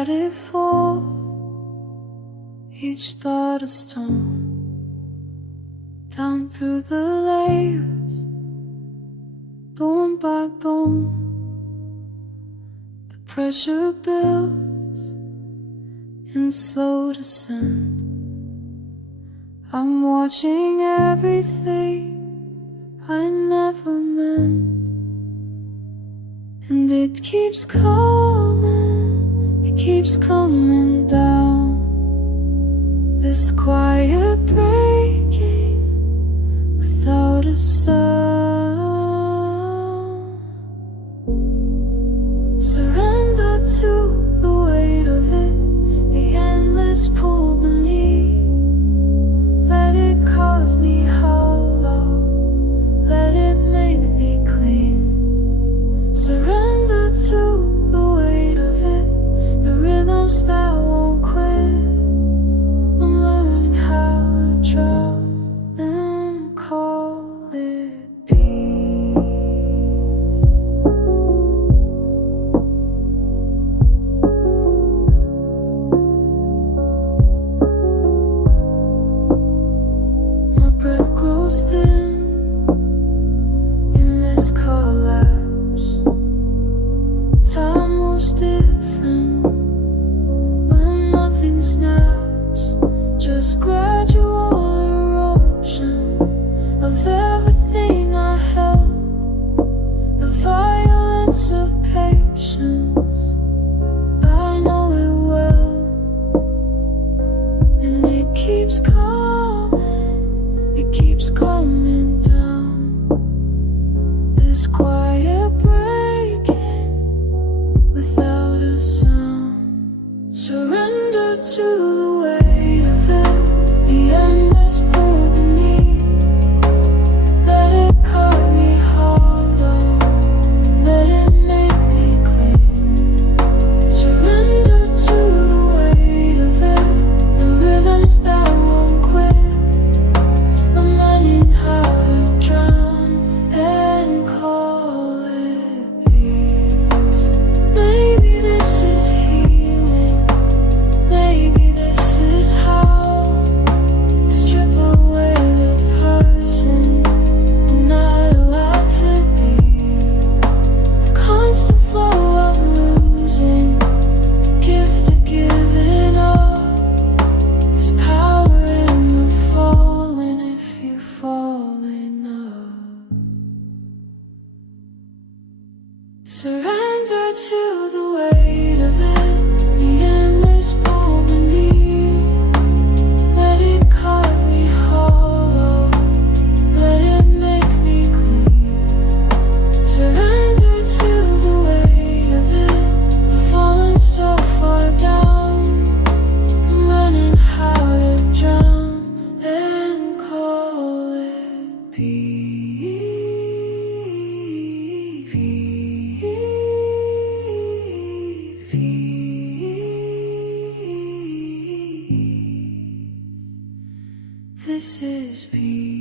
let it fall, each thought a stone, down through the layers, bone by bone. The pressure builds in slow descent. I'm watching everything I never meant, and it keeps coming, it keeps coming down. This quiet breaking without a sound. Surrender to the weight of it, the endless pull beneath. Let it carve me hollow, let it make me clean. Surrender to the weight of it, the rhythms that won't quit. I'm learning how to drown and call it peace. My breath grows thin in this collapse. Time moves different when nothing snaps. Just gradual erosion of everything I held. The violence of patience, I know it well. And it keeps coming, it keeps coming down. This quiet breaking without a sound. Surrender to the weight of it, the endless pull beneath. Let it carve me hollow, let it make me clean. Surrender to the weight of it, the rhythms that won't quit. I'm learning how to drown and call it peace. Maybe this is healing, maybe this is how. Strip away the person I'm not allowed to be. The constant flow of losing, the gift of giving up. There's power in the falling if you're falling up. Surrender to the weight of it, the endless pull beneath. Let it carve me hollow, let it make me clean. Surrender to the weight of it, I've fallen so far down. I'm learning how to drown and call it peace. This is peace.